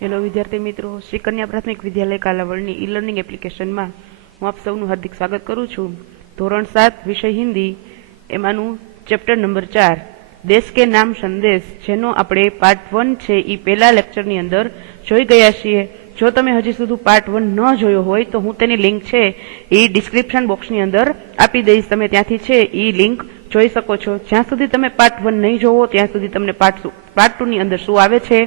Hello વિદ્યાર્થી મિત્રો, શ્રી કન્યા પ્રાથમિક વિદ્યાલય કાલાવડની ઈ લર્નિંગ એપ્લિકેશનમાં હું આપ સૌનું હાર્દિક સ્વાગત કરું છું। ધોરણ 7 વિષય હિન્દી, એમાંનું ચેપ્ટર નંબર 4 દેશ કે નામ સંદેશ, જેનો આપણે પાર્ટ 1 છે એ પહેલા લેક્ચરની અંદર જોઈ ગયા છીએ। જો તમે હજી સુધી પાર્ટ 1 ન જોયો હોય તો હું તેની લિંક છે એ ડિસ્ક્રિપ્શન બોક્સની અંદર આપી દઈશ, તમે ત્યાંથી છે એ લિંક જોઈ શકો છો। જ્યાં સુધી તમે પાર્ટ 1 નહીં જોવો ત્યાં સુધી તમને પાર્ટ 2 ની અંદર શું આવે છે,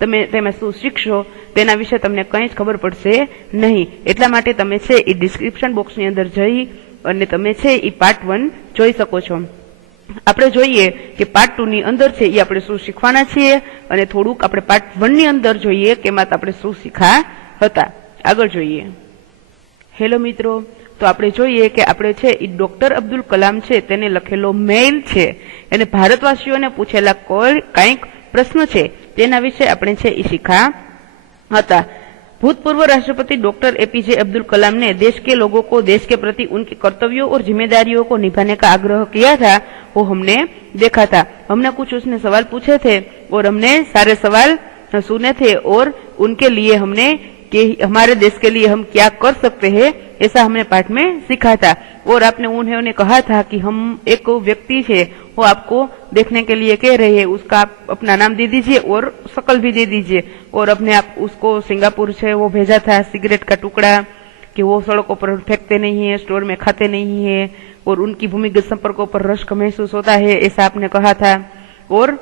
તમે તેમાં શું શીખશો તેના વિશે તમને કંઈ જ ખબર પડશે નહીં। એટલા માટે તમે છે એ ડિસ્ક્રિપ્શન બોક્સની અંદર જઈ અને તમે છે એ પાર્ટ 1 જોઈ શકો છો। આપણે જોઈએ કે પાર્ટ 2 ની અંદર છે એ આપણે શું શીખવાના છીએ અને થોડુંક આપણે પાર્ટ 1 ની અંદર જોઈએ કે એમાં આપણે શું શીખ્યા હતા। આગળ જોઈએ। હેલો મિત્રો, તો આપણે જોઈએ કે આપણે છે એ ડોક્ટર અબ્દુલ કલામ છે તેને લખેલો મેઇલ છે, એને ભારતવાસીઓને પૂછેલા કોઈ કંઈક પ્રશ્ન છે તેના વિશે આપણે છે એ શીખ્યા હતા। भूतपूर्व राष्ट्रपति डॉक्टर एपीजे अब्दुल कलाम ने देश के लोगों को देश के प्रति उनके कर्तव्यों और जिम्मेदारियों को निभाने का आग्रह किया था, वो हमने देखा था। हमने कुछ उसने सवाल पूछे थे और हमने सारे सवाल सुने थे और उनके लिए हमने कि हमारे देश के लिए हम क्या कर सकते हैं ऐसा हमने पाठ में सीखा था। और आपने उन्होंने कहा था कि हम एक व्यक्ति है वो आपको देखने के लिए कह रहे हैं, उसका आप अपना नाम दे दीजिए और शकल भी दे दीजिए। और अपने आप उसको सिंगापुर से वो भेजा था सिगरेट का टुकड़ा कि वो सड़कों पर फेंकते नहीं है, स्टोर में खाते नहीं है और उनकी भूमिगत संपर्कों पर रश्क महसूस होता है, ऐसा आपने कहा था। और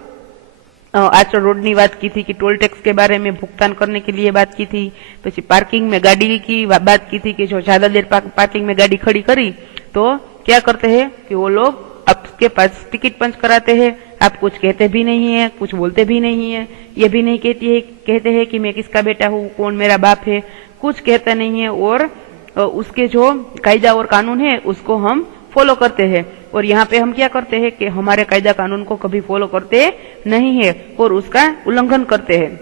आचर रोड की बात की थी कि टोल टैक्स के बारे में भुगतान करने के लिए बात की थी। પછી पार्किंग में गाड़ी की बात की थी कि जो ज्यादा देर पार्किंग में गाड़ी खड़ी करी तो क्या करते हैं कि वो लोग आपके पास टिकट पंच कराते हैं, आप कुछ कहते भी नहीं है, कुछ बोलते भी नहीं है, ये भी नहीं कहते हैं कि मैं किसका बेटा हूँ, कौन मेरा बाप है, कुछ कहते नहीं है। और उसके जो कायदा और कानून है उसको हम फॉलो करते हैं। और यहाँ पे हम क्या करते हैं कि हमारे कायदा कानून को कभी फॉलो करते नहीं है और उसका उल्लंघन करते हैं।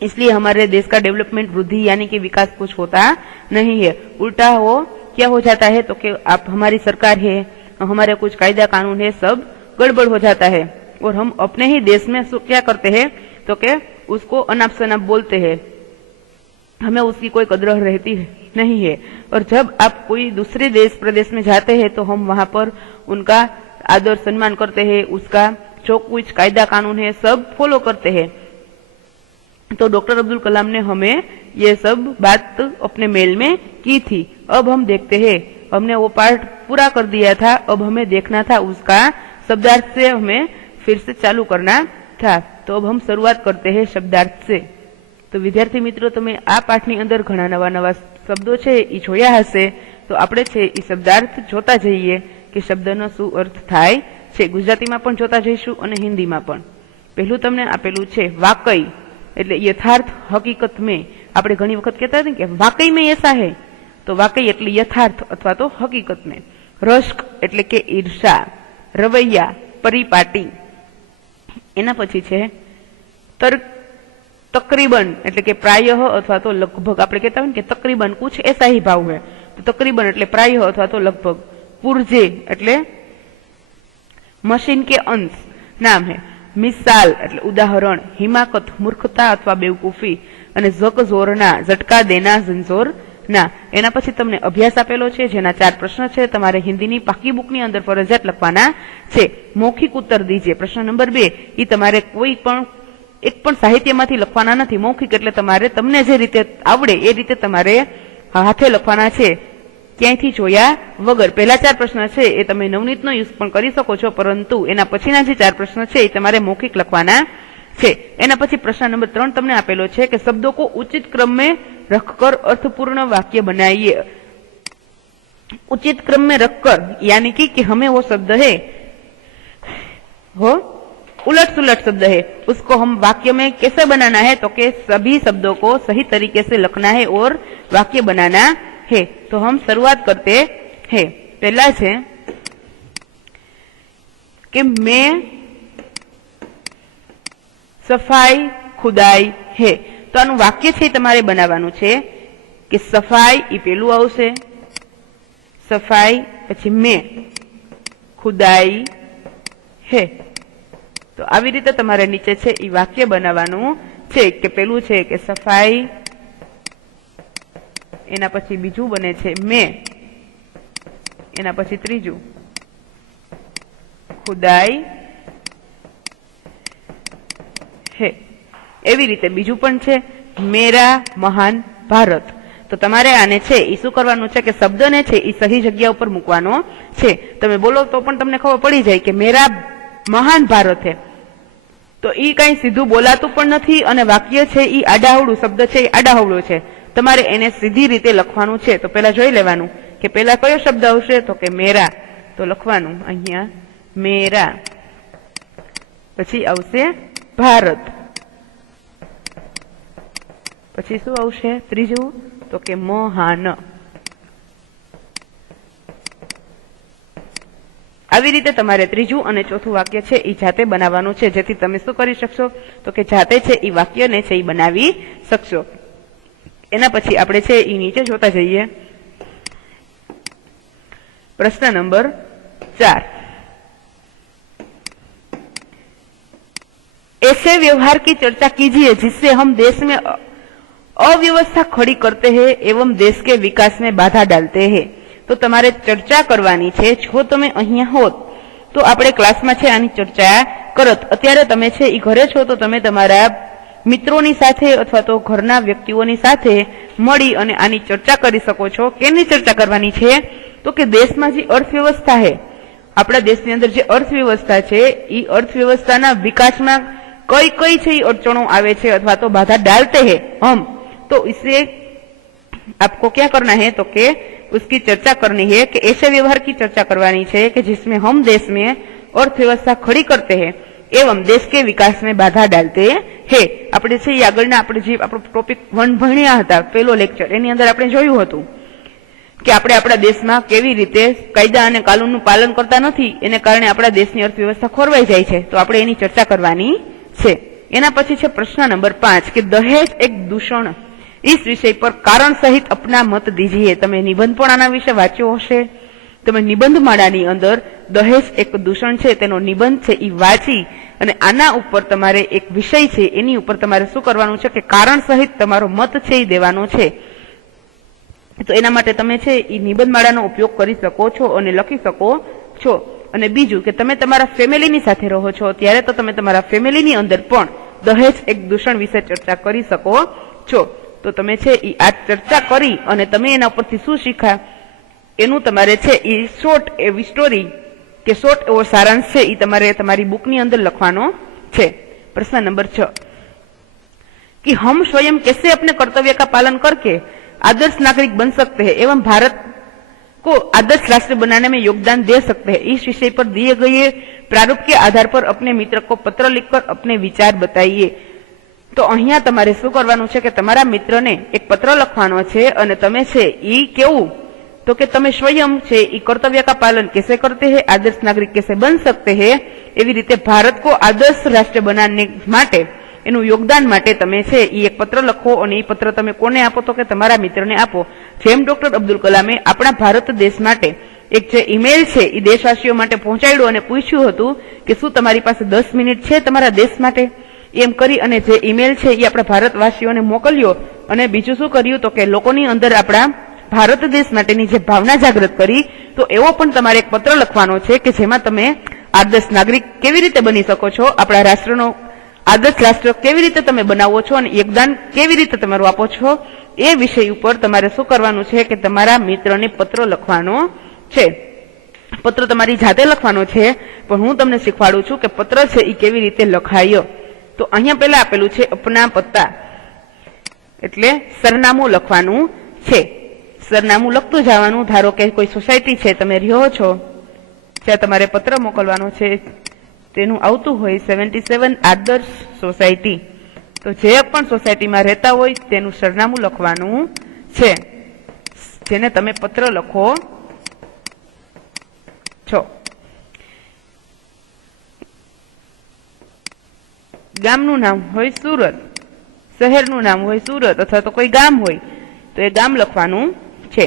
इसलिए हमारे देश का डेवलपमेंट, वृद्धि यानी कि विकास कुछ होता नहीं है। उल्टा वो क्या हो जाता है तो कि आप हमारी सरकार है, हमारे कुछ कायदा कानून है, सब गड़बड़ हो जाता है और हम अपने ही देश में क्या करते हैं तो कि उसको अनाप शनाप बोलते हैं, हमें उसकी कोई कदर रहती नहीं है। और जब आप कोई दूसरे देश प्रदेश में जाते हैं तो हम वहां पर उनका आदर सम्मान करते हैं, उसका जो कुछ कायदा कानून है सब फॉलो करते हैं। तो डॉक्टर अब्दुल कलाम ने हमें ये सब बात अपने मेल में की थी। अब हम देखते हैं, हमने वो पार्ट पूरा कर दिया था, अब हमें देखना था उसका शब्दार्थ से हमें फिर से चालू करना था। तो अब हम शुरुआत करते हैं शब्दार्थ से। तो विद्यार्थी मित्रों, તમે આ પાઠની અંદર ઘણા નવા નવા શબ્દો છે એ જોયા હશે, તો આપણે છે એ શબ્દાર્થ જોતા જઈએ કે શબ્દનો શું અર્થ થાય છે। ગુજરાતીમાં પણ જોતા જઈશું અને હિન્દીમાં પણ। પહેલું તમને આપેલું છે વાકઈ, એટલે यथार्थ हकीकत में। આપણે ઘણી વખત કહેતા હતા કે વાકઈ में ऐसा है, तो वाकई એટલે यथार्थ अथवा तो हकीकत में। रश्क એટલે કે ईर्षा, रवैया, परिपाटी। એના પછી છે तकरीबन એટલે કે प्रायः अथवा तो लगभग। આપણે કહેતા હોય કે तकरीबन कुछ ऐसा ही भाव है, तो तकरीबन એટલે प्रायः अथवा तो लगभग। पुर्जे એટલે मशीन के अंश नाम है। मिसाल એટલે उदाहरण, हिमाकत मूर्खता अथवा बेवकूफी અને ઝકઝોરના ઝટકા દેના ઝંઝોરના। એના પછી તમને અભ્યાસ આપેલો છે જેના 4 પ્રશ્ન છે, તમારે હિન્દીની પાકી બુકની અંદર ફરજિયાત લખવાના છે। મૌખિક ઉત્તર દીजिए। પ્રશ્ન નંબર 2 એ તમારે કોઈ પણ એક પણ સાહિત્યમાંથી લખવાના નથી। મૌખિક એટલે તમારે તમને જે રીતે આવડે એ રીતે તમારે હાથે લખવાના છે, ક્યાંયથી જોયા વગર। પહેલા 4 પ્રશ્ન છે એ તમે નવનીતનો યુઝ પણ કરી શકો છો, પરંતુ એના પછીના જે 4 પ્રશ્ન છે એ તમારે મૌખિક લખવાના છે। એના પછી પ્રશ્ન નંબર 3 તમને આપેલો છે કે शब्दों को उचित क्रम में रखकर अर्थपूर्ण वाक्य बनाइए। उचित क्रम में रखकर यानी कि हमें वो शब्द है वो उलट सुलट शब्द है, उसको हम वाक्य में कैसे बनाना है तो कि सभी शब्दों को सही तरीके से लिखना है और वाक्य बनाना है। तो हम शुरुआत करते हैं। पहला है कि मैं सफाई खुदाई है, तो आनु वाक्य छे तमारे बनावानुं छे कि सफाई ई पेलुं आवशे, सफाई पछी मैं खुदाई है। तो આવી રીતે તમારે નીચે છે એ વાક્ય બનાવવાનું છે કે પેલું છે કે સફાઈ, એના પછી બીજું બને છે મેં, એના પછી ત્રીજું ખુદાઈ હે. એવી રીતે બીજું પણ છે મેરા મહાન ભારત. તો તમારે આને છે એ શું કરવાનું છે કે શબ્દને છે એ સહી જગ્યા ઉપર મૂકવાનો છે. તમે બોલો તો પણ તમને ખબર પડી જાય કે મેરા મહાન ભારત હે, તો ઈ કઈ સીધું બોલાતું પણ નથી અને વાક્ય છે ઈ આડાહવડું, શબ્દ છે એ આડાહવડો છે. તમારે એને સીધી રીતે લખવાનું છે. તો પેલા જોઈ લેવાનું કે પેલા કયો શબ્દ આવશે, તો કે મેરા. તો લખવાનું અહીંયા મેરા, પછી આવશે ભારત, પછી શું આવશે ત્રીજું, તો કે મહાન. આવી રીતે તમારે ત્રીજું અને ચોથું વાક્ય છે એ જાતે બનાવવાનું છે, જેથી તમે શું કરી શકશો, તો કે જાતે છે એ વાક્યને છે એ બનાવી શકશો. એના પછી આપણે છે એ નીચે જોતા જઈએ. प्रश्न नंबर 4, ऐसे व्यवहार की चर्चा कीजिए जिससे हम देश में अव्यवस्था खड़ी करते हैं एवं देश के विकास में बाधा डालते हैं. तो तमारे चर्चा करवानी छे. जो तमे अहींया होत तो आपणे क्लासमां छे आनी चर्चा करत. अत्यारे तमे छे ई घरे छो तो तमे तमारा मित्रोनी साथे अथवा तो घરના વ્યક્તિઓની સાથે મળી અને આની ચર્ચા કરી શકો છો. કેની ચર્ચા કરવાની છે, તો કે દેશમાં જે અર્થવ્યવસ્થા છે, આપણા દેશની અંદર જે અર્થવ્યવસ્થા છે એ અર્થવ્યવસ્થાના વિકાસમાં કઈ કઈ છે એ અડચણો આવે છે અથવા તો બાધા डालते हैं हम, तो इसे आपको क्या करना है, तो कि उसकी चर्चा करनी है कि ऐसे व्यवहार की चर्चा करवानी है कि जिसमें हम देश में अर्थव्यवस्था खड़ी करते हैं एवं देश के विकास में बाधा डालते हैं. આપણે છે આગળના આપણે જે આપણો ટોપિક 1 ભણ્યા હતા, પહેલો લેક્ચર, એની અંદર આપણે જોયું હતું કે આપણે આપણા દેશમાં કેવી રીતે કાયદા અને કાનૂનનું પાલન કરતા નથી, એને કારણે આપણા દેશની અર્થવ્યવસ્થા ખોરવાઈ જાય છે. તો આપણે એની ચર્ચા કરવાની છે. એના પછી છે પ્રશ્ન નંબર 5 કે દહેજ એક દૂષણ. इस विषय पर कारण सहित अपना मत दीजिए. તમે નિબંધ પણ આના વિશે વાંચ્યો હશે. તમે નિબંધ માળાની અંદર દહેજ એક દૂષણ છે તેનો નિબંધ છે એ વાંચી અને આના ઉપર તમારે એક વિષય છે એની ઉપર તમારે શું કરવાનું છે કે કારણ સહિત તમારો મત છે એ દેવાનો છે. તો એના માટે તમે છે એ નિબંધ માળાનો ઉપયોગ કરી શકો છો અને લખી શકો છો. અને બીજું કે તમે તમારા ફેમિલીની સાથે રહો છો ત્યારે તો તમે તમારા ફેમિલીની અંદર પણ દહેજ એક દૂષણ વિશે ચર્ચા કરી શકો છો. તો તમે છે એ આ ચર્ચા કરી અને તમે એના ઉપરથી શું શીખ્યા એનું તમારે છે એ શોર્ટ એવી સ્ટોરી કે શોર્ટ એવો સારાંશ છે એ તમારે તમારી બુકની અંદર લખવાનો છે. प्रश्न नंबर 6 कि हम स्वयं कैसे अपने कर्तव्य का पालन करके आदर्श नागरिक बन सकते हैं एवं भारत को आदर्श राष्ट्र बनाने में योगदान दे सकते हैं. इस विषय पर दिए गए प्रारूप के आधार पर अपने मित्र को पत्र लिखकर अपने विचार बताइए. तो अहींया तमारे शुं करवानुं छे कि तमारा मित्रने एक पत्र लखवानो छे અને તમે છે ઈ કેવું, तो कि तमे स्वयं छे ई कर्तव्य का पालन कैसे करते हैं, आदर्श नागरिक कैसे बन सकते हैं, एवी रीते भारत को आदर्श राष्ट्र बनाने माटे एनु योगदान माटे तमे छे ई एक पत्र लखो અને ई पत्र तमे कोने आपो, तो कि तमारा मित्रने आपो. जेम डॉक्टर अब्दुल कलामे आपणा भारत देश माटे एक जे ईमेल छे ई देशवासीओ माटे पहोंचाड्यो અને पूछ्युं हतुं कि शुं तमारी पासे 10 मिनिट छे तमारा देश माटे. एम करी અને જે ईमेल छे ई आपणा भारतवासीओने मोकल्यो અને બીજું શું કર્યું, તો કે લોકોની અંદર આપણા ભારત દેશ માટેની જે ભાવના જાગૃત કરી. તો એવો પણ તમારે એક પત્ર લખવાનો છે કે જેમાં તમે આદર્શ નાગરિક કેવી રીતે બની શકો છો, આપણા રાષ્ટ્રનો આદર્શ રાષ્ટ્ર કેવી રીતે તમે બનાવો છો અને યોગદાન કેવી રીતે તમારું આપો છો, એ વિષય ઉપર તમારે શું કરવાનું છે કે તમારા મિત્રને પત્ર લખવાનો છે. પત્ર તમારી જાતે લખવાનો છે, પણ હું તમને શીખવાડું છું કે પત્ર છે એ કેવી રીતે લખાય. તો અહીંયા પહેલા આપેલું છે અપના પત્તા, એટલે સરનામું લખવાનું છે. સરનામું લખતું જવાનું. ધારો કે કોઈ સોસાયટી છે, તમે રહ્યો છો ત્યાં તમારે પત્ર મોકલવાનો છે, તેનું આવતું હોય 77 આદર્શ સોસાયટી. તો જે પણ સોસાયટીમાં રહેતા હોય તેનું સરનામું લખવાનું છે, જેને તમે પત્ર લખો છો. ગામનું નામ હોય સુરત, શહેરનું નામ હોય સુરત અથવા તો કોઈ ગામ હોય તો એ ગામ લખવાનું છે.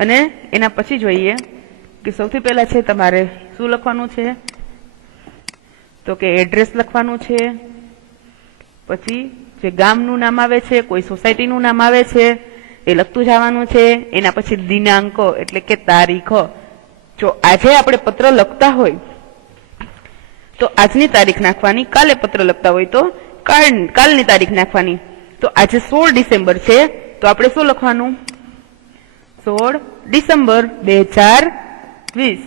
અને એના પછી જોઈએ કે સૌથી પહેલા છે તમારે શું લખવાનું છે, તો કે એડ્રેસ લખવાનું છે, પછી જે ગામનું નામ આવે છે, કોઈ સોસાયટીનું નામ આવે છે, એ લખતું જવાનું છે. એના પછી દિનાંક એટલે કે તારીખ. જો આજે આપણે પત્ર લખતા હોય તો આજની તારીખ નાખવાની, કાલે પત્ર લખતા હોય તો કાલની તારીખ નાખવાની. તો આજે 16 ડિસેમ્બર છે તો આપણે શું લખવાનું? 16 ડિસેમ્બર 2020.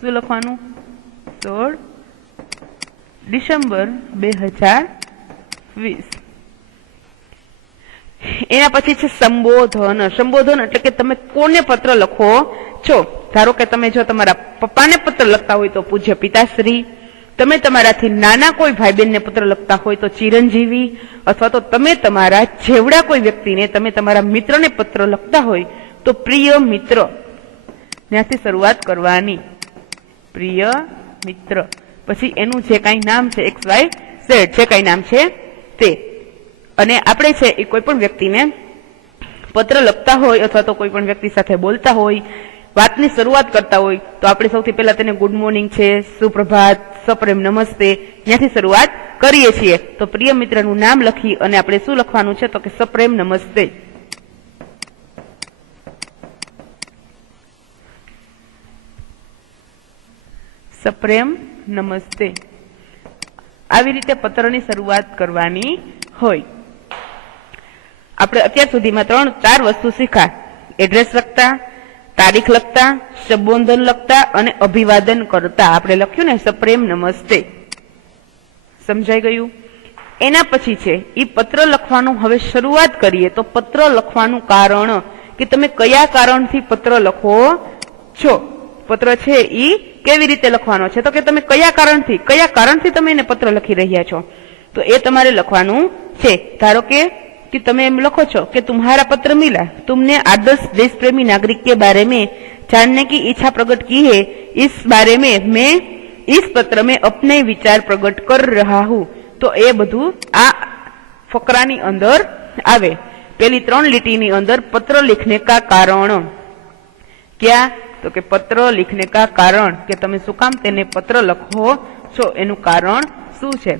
શું લખવાનું? 16 ડિસેમ્બર 2020. એના પછી છે સંબોધન. સંબોધન એટલે કે તમે કોને પત્ર લખો છો. ધારો કે તમે જો તમારા પપ્પાને પત્ર લખતા હોય તો પૂજ્ય પિતાશ્રી, તમે તમારાથી નાના કોઈ ભાઈ બહેનને પત્ર લખતા હોય તો ચિરંજીવી, અથવા તો તમે તમારા જેવડા કોઈ વ્યક્તિને, તમે તમારા મિત્રને પત્ર લખતા હોય તો પ્રિય મિત્ર. ત્યાંથી શરૂઆત કરવાની, પ્રિય મિત્ર. પછી એનું જે કાંઈ નામ છે, XYZ જે કાંઈ નામ છે તે. અને આપણે છે એ કોઈ પણ વ્યક્તિને પત્ર લખતા હોય અથવા તો કોઈ પણ વ્યક્તિ સાથે બોલતા હોય, વાતની શરૂઆત કરતા હોય તો આપણે સૌથી પહેલા તેને ગુડ મોર્નિંગ છે, સુપ્રભાત, સપ્રેમ નમસ્તે, ત્યાંથી શરૂઆત કરીએ છીએ. તો પ્રિય મિત્રનું નામ લખી અને આપણે શું લખવાનું છે તો કે સપ્રેમ નમસ્તે. સપ્રેમ નમસ્તે. આવી રીતે પત્રની શરૂઆત કરવાની હોય. આપણે અત્યાર સુધીમાં 3-4 વસ્તુ શીખ્યા. એડ્રેસ લખતા, તારીખ લખતા, સંબોધન લખતા અને અભિવાદન કરતા. આપણે લખ્યું ને સપ્રેમ નમસ્તે. સમજાઈ ગયું? એના પછી છે એ પત્ર લખવાનું. હવે શરૂઆત કરીએ તો પત્ર લખવાનું કારણ, કે તમે કયા કારણથી પત્ર લખો છો. પત્ર છે એ કેવી રીતે લખવાનો છે તો કે તમે કયા કારણથી તમે એને પત્ર લખી રહ્યા છો તો એ તમારે લખવાનું છે. ધારો કે તમે એમ લખો છો કે तुम्हारा पत्र मिला, तुमने आदर्श देश प्रेमी नागरिक के बारे में जानने की इच्छा प्रकट की है, इस बारे में मैं इस पत्र में अपने विचार प्रकट कर रहा हूं. तो એ બધું આ ફકરાની અંદર આવે. પેલી 3 લીટીની અંદર पत्र लिखने का कारण. क्या तो કે पत्र लिखने का कारण, કે તમે શું કામ તેને પત્ર લખો છો, એનું કારણ શું છે.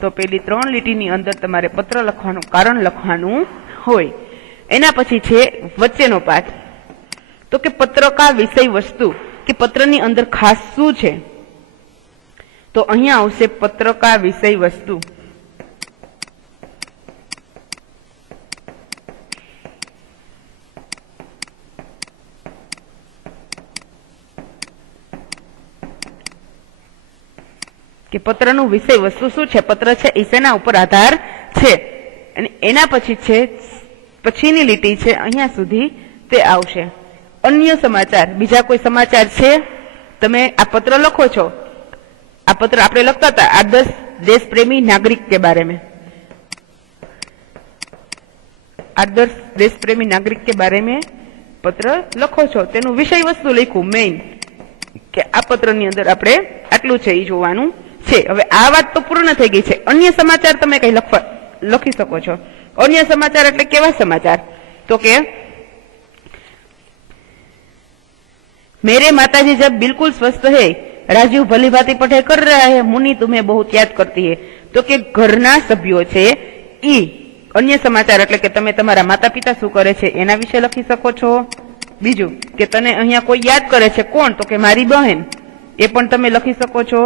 તો પેલી 3 લીટીની અંદર તમારે પત્ર લખવાનું કારણ લખવાનું હોય. એના પછી છે વચ્ચેનો પાઠ. તો કે પત્ર કા વિષય વસ્તુ, કે પત્રની અંદર ખાસ શું છે. તો અહીંયા આવશે પત્ર કા વિષય વસ્તુ. કે પત્રનું વિષય વસ્તુ શું છે, પત્ર છે એ શેના ઉપર આધાર છે. અને એના પછી છે પછીની લીટી છે અહીંયા સુધી તે આવશે અન્ય સમાચાર. બીજા કોઈ સમાચાર છે, તમે આ પત્ર લખો છો, આ પત્ર આપણે લખતા હતા આદર્શ देश प्रेमी नागरिक के बारे में, आदर्श देश प्रेमी नागरिक के बारे में पत्र लखो छो, तेनु विषय वस्तु लख्યું મેઇન, કે આ પત્રની અંદર આપણે આટલું છે એ જોવાનું છે. હવે આ વાત તો પૂર્ણ થઈ ગઈ છે. અન્ય સમાચાર તમે કઈ લખી શકો છો. અન્ય સમાચાર એટલે કેવા સમાચાર તો કે मेरे माताजी जब बिल्कुल स्वस्थ है, राजीव भली भांति पढ़ाई कर रहा है, मुन्नी तुम्हें बहुत याद करती है. तो के घरना सभ्यो छे ई अन्य समाचार એટલે કે તમે તમારા માતા પિતા શું કરે છે એના વિશે લખી શકો છો. બીજું કે તને અહીંયા કોઈ યાદ કરે છે, કોણ તો કે મારી બહેન, એ પણ તમે લખી શકો છો.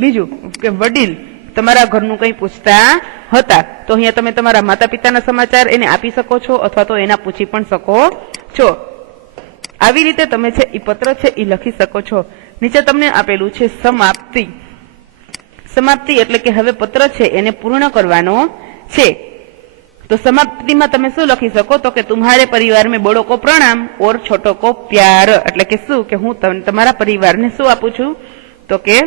બીજું કે વડીલ તમારા ઘરનું કંઈ પૂછતા હતા, તો અહીંયા તમે તમારા માતા પિતાના સમાચાર એને આપી શકો છો અથવા તો એના પૂછી પણ શકો છો. આવી રીતે તમે છે એ પત્ર છે એ લખી શકો છો. નીચે તમને આપેલું છે સમાપ્તિ. સમાપ્તિ એટલે કે હવે પત્ર છે એને પૂર્ણ કરવાનો છે. तो समाप्ति में તમે શું લખી શકો તો કે तुम्हारे परिवार में बड़ों को प्रणाम और छोटों को प्यार. એટલે કે શું કે હું તમારા પરિવારને શું આપું છું તો કે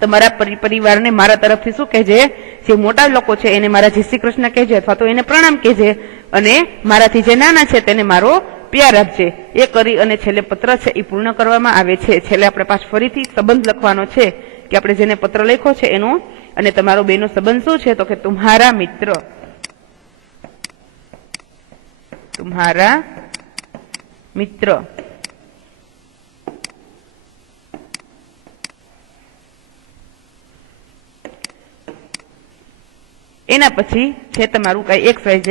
તમારા પરિવારને મારા તરફથી શું કહેજે, જે મોટા લોકો છે એને મારા જય શ્રી કૃષ્ણ કહેજે અથવા તો એને પ્રણામ કહેજે, અને મારાથી જે નાના છે તેને મારો પ્યાર આપજે. એ કરી અને છેલ્લે પત્ર છે એ પૂર્ણ કરવામાં આવે છે. છેલ્લે આપણે પાછું ફરીથી સંબંધ લખવાનો છે કે આપણે જેને પત્ર લખ્યો છે એનો અને તમારો બેનો સંબંધ શું છે તો કે तुम्हारा मित्र, तुम्हारा मित्र. એના પછી છે તમારું કઈ XYZ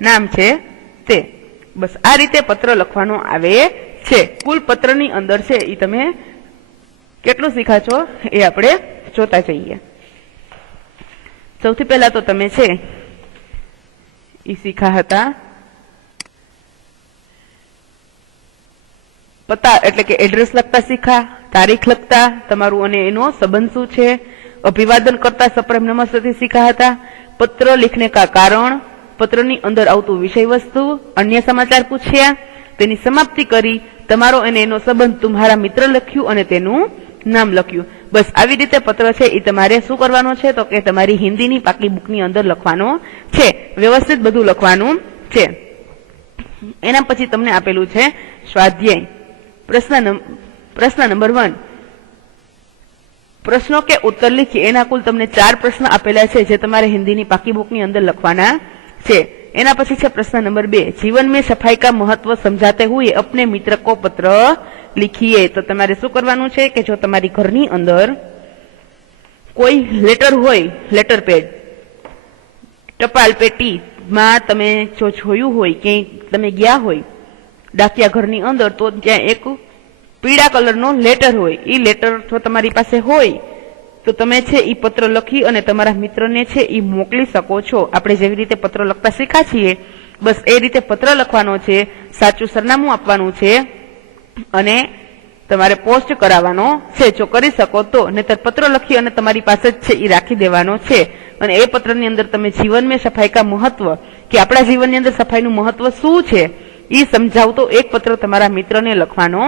નામ છે તે. બસ આ રીતે પત્ર લખવાનો આવે છે. કુલ પત્રની અંદર છે એ તમે કેટલું શીખા છો એ આપણે જોતા જઈએ. સૌથી પહેલા તો તમે છે એ શીખા હતા પતા એટલે કે એડ્રેસ લખતા શીખા, તારીખ લખતા, તમારું અને એનો સંબંધ શું છે, અભિવાદન કરતા સપ્રેમ નમસ્તે શીખા હતા, પત્ર लिखने का कारण, પત્રની અંદર આવતું વિષય વસ્તુ, અન્ય સમાચાર પૂછ્યા, તેની સમાપ્તિ કરી, તમારો અને એનો સંબંધ તમારા મિત્ર લખ્યું અને તેનું નામ લખ્યું. બસ આવી રીતે પત્ર છે એ તમારે શું કરવાનો છે તો કે તમારી હિન્દીની પાકી બુકની અંદર લખવાનો છે. વ્યવસ્થિત બધું લખવાનું છે. એના પછી તમને આપેલું છે સ્વાધ્યાય. પ્રશ્ન નંબર 1, પ્રશ્નો કે ઉત્તર લીખીએ. એના કુલ તમને 4 પ્રશ્ન આપેલા છે જે તમારે હિન્દીની પાકી બુકની અંદર લખવાના છે. એના પછી છે પ્રશ્ન નંબર 2, जीवन में सफाई का महत्व समझाते हुए अपने मित्र को पत्र लिखिए. તો તમારે શું કરવાનું છે કે જો તમારી ઘરની અંદર કોઈ લેટર હોય, લેટર પેડ, ટપાલ પેટીમાં તમે જો જોયું હોય કે તમે ગયા હોય ડાકિયા ઘરની અંદર તો ત્યાં એક પીળા કલરનો લેટર હોય. એ લેટર જો તમારી પાસે હોય તો તમે છે એ પત્ર લખી અને તમારા મિત્રને છે એ મોકલી શકો છો. આપણે જેવી રીતે પત્ર લખતા શીખ્યા છીએ બસ એ રીતે પત્ર લખવાનો છે, સાચું સરનામું આપવાનું છે અને તમારે પોસ્ટ કરાવવાનો છે જો કરી શકો તો. નહીતર પત્ર લખી અને તમારી પાસે જ છે એ રાખી દેવાનો છે અને એ પત્રની અંદર તમે જીવન મેં સફાઈ કા મહત્વ કે આપણા જીવનની અંદર સફાઈનું મહત્વ શું છે એ સમજાવતો એક પત્ર તમારા મિત્રને લખવાનો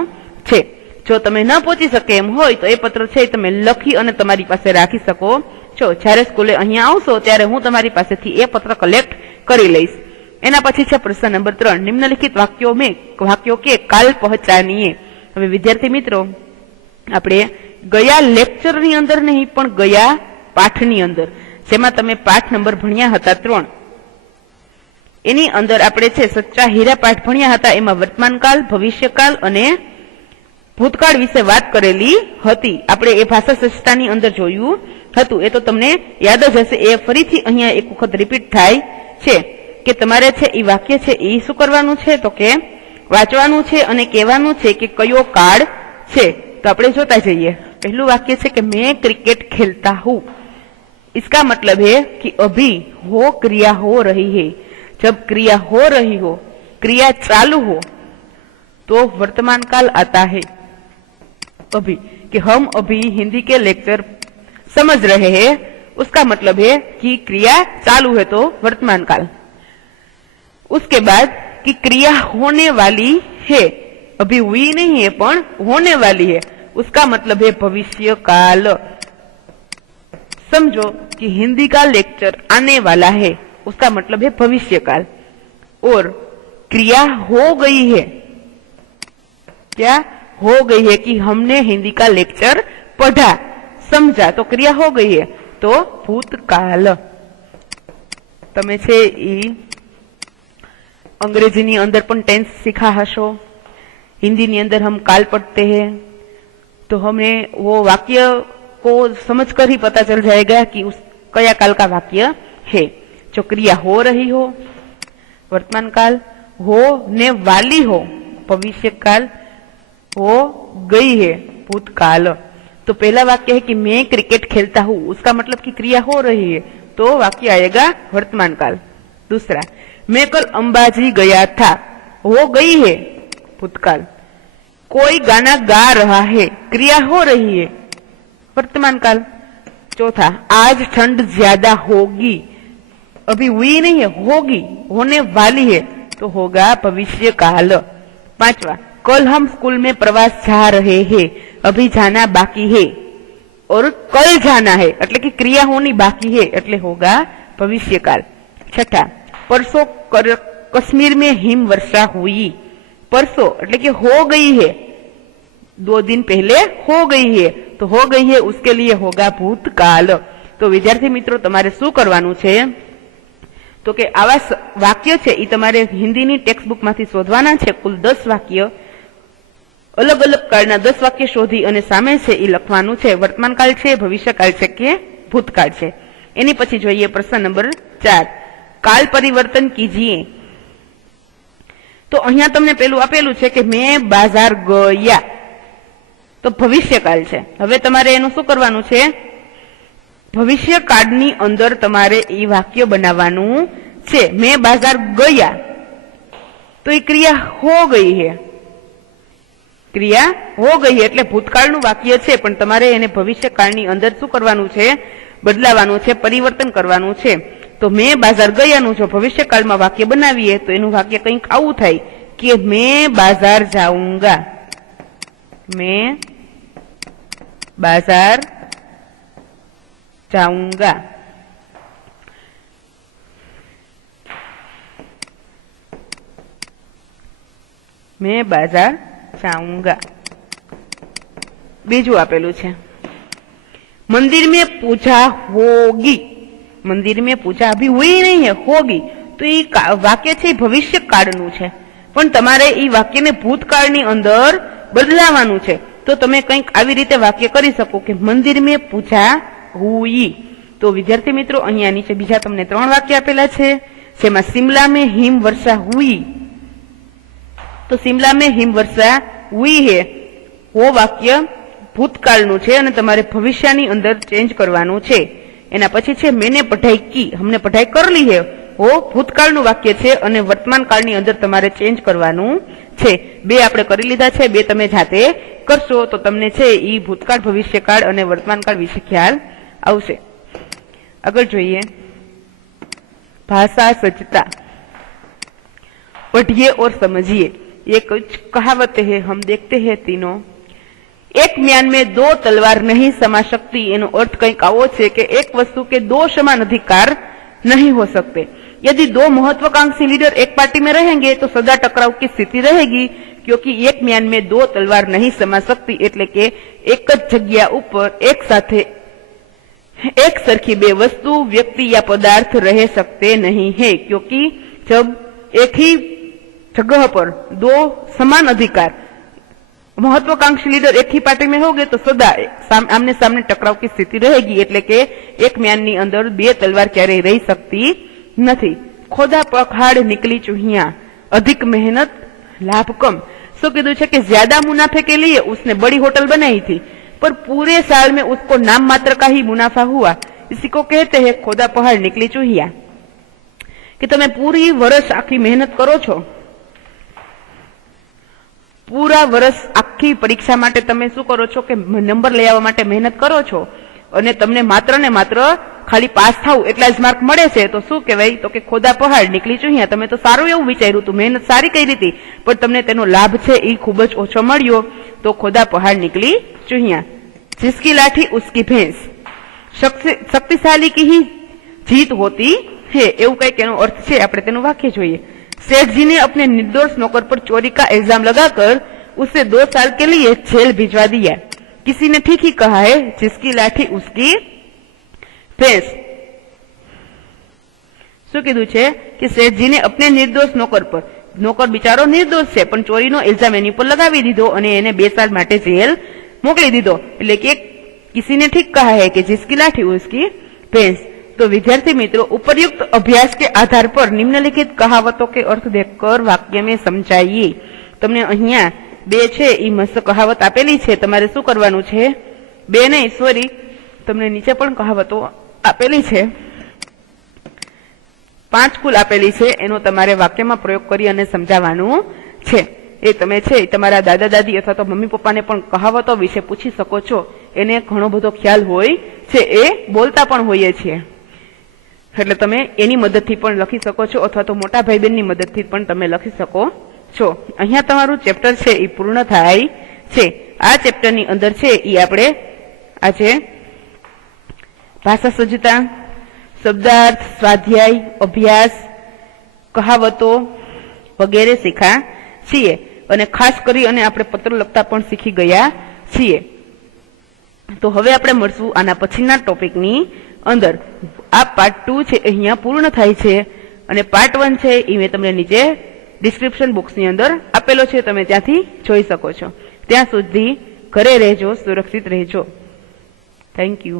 છે. જો તમે ન પહોંચી શકે એમ હોય તો એ પત્ર છે તમે લખી અને તમારી પાસે રાખી શકો છો. જ્યારે સ્કૂલે અહીંયા આવશો ત્યારે હું તમારી પાસેથી એ પત્ર કલેક્ટ કરી લઈશ. એના પછી છે પ્રશ્ન નંબર 3, નિમ્નલિખિત વાક્યો કે કાલ પહચાનીએ. હવે વિદ્યાર્થી મિત્રો આપણે ગયા લેક્ચરની અંદર નહીં પણ ગયા પાઠની અંદર જેમાં તમે પાઠ નંબર ભણ્યા હતા 3 એની અંદર આપણે છે સચ્ચા હીરા પાઠ ભણ્યા હતા. એમાં વર્તમાનકાળ, ભવિષ્યકાળ અને ભૂતકાળ વિશે વાત કરેલી હતી. આપણે એ ભાષા સજ્જતાની અંદર જોયું હતું. એ તો તમને યાદ જ હશે. એ ફરીથી અહીંયા એક વખત રિપીટ થાય છે કે તમારે છે એ વાક્ય છે એ શું કરવાનું છે તો કે વાંચવાનું છે અને કહેવાનું છે કે કયો કાળ છે. તો આપણે જોતા જઈએ. પહેલું વાક્ય છે કે मैं क्रिकेट खेलता हूँ. इसका मतलब है कि अभी हो क्रिया हो रही है. जब क्रिया हो रही हो, क्रिया चालू हो तो वर्तमान काल आता है. अभी कि हम अभी हिंदी के लेक्चर समझ रहे हैं उसका मतलब है कि क्रिया चालू है तो वर्तमान काल. उसके बाद कि क्रिया होने वाली है, अभी हुई नहीं है पण होने वाली है, उसका मतलब है भविष्य काल. समझो कि हिंदी का लेक्चर आने वाला है उसका मतलब है भविष्य काल. और क्रिया हो गई है, क्या हो गई है कि हमने हिंदी का लेक्चर पढ़ा, समझा, तो क्रिया हो गई है तो भूतकाल. તમે છે એ अंग्रेजी अंदर पण टेंस सीखा हशो. हिंदी नी अंदर हम काल पढ़ते हैं तो हमें वो वाक्य को समझ कर ही पता चल जाएगा कि उस कया काल का वाक्य है. जो क्रिया हो रही हो वर्तमान काल, हो ने वाली हो भविष्य काल, हो गई है भूतकाल. तो पहला वाक्य है कि मैं क्रिकेट खेलता हूँ, उसका मतलब कि क्रिया हो रही है तो वाक्य आएगा वर्तमान काल. दूसरा, मैं कल अंबाजी गया था, हो गई है भूतकाल. कोई गाना गा रहा है, क्रिया हो रही है वर्तमान काल. चौथा, आज ठंड ज्यादा होगी, अभी हुई नहीं है, होगी, होने वाली है तो होगा भविष्य काल. पांचवा, कल हम स्कूल में प्रवास जा रहे हैं, अभी जाना बाकी है और कल जाना है એટલે કે ક્રિયા હોની બાકી है એટલે होगा भविष्य काल. छठा, परसों कश्मीर में हिम वर्षा हुई. परसों એટલે કે हो गई है, 2 दिन पहले हो गई है तो हो गई है उसके लिए होगा भूतकाल. तो विद्यार्थी मित्रों તમારે શું કરવાનું છે તો કે આવા વાક્ય છે એ તમારે હિન્દીની ટેક્સ્ટ બુકમાંથી શોધવાના છે. કુલ 10 વાક્ય अलग अलग कालना 10 वाक्य शोधी અને સામે છે એ લખવાનું છે. વર્તમાન કાળ છે, ભવિષ્યકાળ છે કે ભૂતકાળ છે. એની પછી જોઈએ પ્રશ્ન નંબર 4, કાલ પરિવર્તન કીજીએ। તો અહીંયા તમને પેલું આપેલું છે કે મેં બાજાર ગયા, તો ભવિષ્યકાળ છે। હવે તમારે એનું શું કરવાનું છે? ભવિષ્યકાળની અંદર તમારે એ વાક્ય બનાવવાનું છે। મેં બાજાર ગયા, તો એ ક્રિયા હો ગઈ है, ક્રિયા હો ગઈ એટલે ભૂતકાળનું વાક્ય છે, પણ તમારે એને ભવિષ્યકાળની અંદર શું કરવાનું છે? બદલાવાનું છે, પરિવર્તન કરવાનું છે। તો મેં બાજાર ગયાનું જો ભવિષ્યકાળમાં વાક્ય બનાવીએ તો એનું વાક્ય કંઈક આવું થાય કે મેં બાજાર જાઉંગા, મેં बाजार जाऊंगा। मैं बाजार जाऊंगा। बीजू आपेलू छे मंदिर में पूजा होगी, मंदिर में पूजा अभी हुई नहीं है, होगी। तो ये वाक्य छे भविष्य काळનું છે, પણ તમારે એ વાક્યને ભૂતકાળની અંદર બદલાવાનું છે। तो तमे कंईक आवी रीते वाक्य करी सको कि मंदिर में पूजा हुई। तो विद्यार्थी मित्रों अहींया नीचे बीजा तमने 3 वाक्य आपेला छे, जेमां शिमला में हिम वर्षा हुई। तो शिमला में हिम वर्षा हुई है, वो वाक्य भूतकाळનું છે અને તમારે ભવિષ્યની અંદર ચેન્જ કરવાનું છે। એના પછી છે मैंने पढ़ाई की, हमने पढ़ाई कर ली है, वो भूतकाळનું વાક્ય છે અને વર્તમાન કાળની અંદર તમારે ચેન્જ કરવાનું છે। બે આપણે કરી લીધા છે, બે તમે જાતે કરશો તો તમને છે ઈ ભૂતકાળ, ભવિષ્યકાળ અને વર્તમાનકાળ વિશે ખ્યાલ આવશે। આગળ જોઈએ भाषा सज्जता। पढ़िए और समझिए। ये कुछ कहावत है, हम देखते हैं तीनों। एक म्यान में 2 तलवार नहीं समा सकती, एनो अर्थ कंईक आवो छे कि एक वस्तु के 2 समान अधिकार नहीं हो सकते। यदि 2 महत्वाकांक्षी लीडर एक पार्टी में रहेंगे तो सदा टकराव की स्थिति रहेगी, क्योंकि एक म्यान में 2 तलवार नहीं समा सकती, એટલે કે એક જ જગ્યા ઉપર એક સાથે एक सरखी 2 वस्तु, व्यक्ति या पदार्थ रह सकते नहीं है, क्योंकि जब एक ही जगह पर 2 समान अधिकार महत्वाकांक्षी लीडर एक ही पार्टी में होंगे तो सदा आमने सामने टकराव की स्थिति रहेगी, એટલે કે એક म्याननी अंदर 2 तलवार क्यारेय रही सकती नहीं। खोदा पखाड़ निकली चूहिया, अधिक मेहनत लाभ कम। सो कीधु छे कि ज्यादा मुनाफे के लिए उसने बड़ी होटल बनाई थी, पर पूरे साल में उसको नाम मात्र का ही मुनाफा हुआ। इसी को कहते हैं खोदा पहाड़ निकली चूहिया। कि तमे पूरी वर्ष आखी मेहनत करो छो, पूरा वर्ष आखी परीक्षा माटे तमे शुं करो छो कि नंबर लई आववा माटे मेहनत करो छो, અને તમને માત્ર ને માત્ર ખાલી પાસ થાવ એટલા જ માર્ક મળે છે, તો શું કહેવાય? તો કે ખોદા પહાડ નીકળી ચૂહિયા। તમે તો સારું એવું વિચાર્યું હતું, મહેનત સારી કરી હતી, પણ તમને તેનો લાભ છે એ ખૂબ જ ઓછો મળ્યો, તો ખોદા પહાડ નીકળી ચૂહિયા। जिसकी लाठी उसकी भैंस, शक्तिशाली की ही जीत होती है, એવું કંઈક એનો અર્થ છે। આપણે તેનું વાક્ય જોઈએ। सेठ जी ने अपने निर्दोष नौकर पर चोरी का इल्जाम लगाकर उसे 2 साल के लिए जेल भिजवा दिया। किसी ने ठीक ही कहा है, जिसकी लाठी उसकी भैंस। શું કીધું છે કે શેઠજીને अपने निर्दोष नौकर पर, नौकर बिचारो निर्दोष છે પણ ચોરીનો ઇલ્ઝામ એની પર લગાવી દીધો અને એને 2 સાલ માટે જેલ મોકલી દીધો। એટલે કે किसी ने ठीक कहा है कि जिसकी लाठी उसकी भैंस। तो विद्यार्थी मित्रों, उपर्युक्त अभ्यास के आधार पर निम्नलिखित कहावतों के अर्थ देखकर वाक्य में समझाइए। तमने अहींया 2 છે ઈ મસ્ત કહાવત આપેલી છે, તમારે શું કરવાનું છે? 2 નહીં, સોરી, તમને નીચે પણ કહાવતો આપેલી છે, 5 કુલ આપેલી છે, એનો તમારે વાક્યમાં પ્રયોગ કરી અને સમજાવવાનું છે। એ તમે છે તમારા દાદા દાદી અથવા તો મમ્મી પપ્પાને પણ કહાવતો વિશે પૂછી શકો છો, એને ઘણો બધો ખ્યાલ હોય છે, એ બોલતા પણ હોઈએ છીએ, એટલે તમે એની મદદથી પણ લખી શકો છો અથવા તો મોટા ભાઈ બહેનની મદદથી પણ તમે લખી શકો છો। અહીંયા તમારું ચેપ્ટર છે એ પૂર્ણ થાય છે। આ ચેપ્ટરની અંદર છે એ આપણે આજે ભાષા સજ્જતા, શબ્દાર્થ, સ્વાધ્યાય, અભ્યાસ, કહાવતો વગેરે શીખ્યા છીએ અને ખાસ કરી અને આપણે પત્ર લખતા પણ શીખી ગયા છીએ। તો હવે આપણે મળશું આના પછીના ટોપિકની અંદર। આ પાર્ટ 2 છે અહીંયા પૂર્ણ થાય છે અને પાર્ટ 1 છે એ મેં તમને નીચે ડિસ્ક્રિપ્શન બોક્સની અંદર આપેલો છે, તમે ત્યાંથી જોઈ શકો છો। ત્યાં સુધી ઘરે રહેજો, સુરક્ષિત રહેજો। Thank you.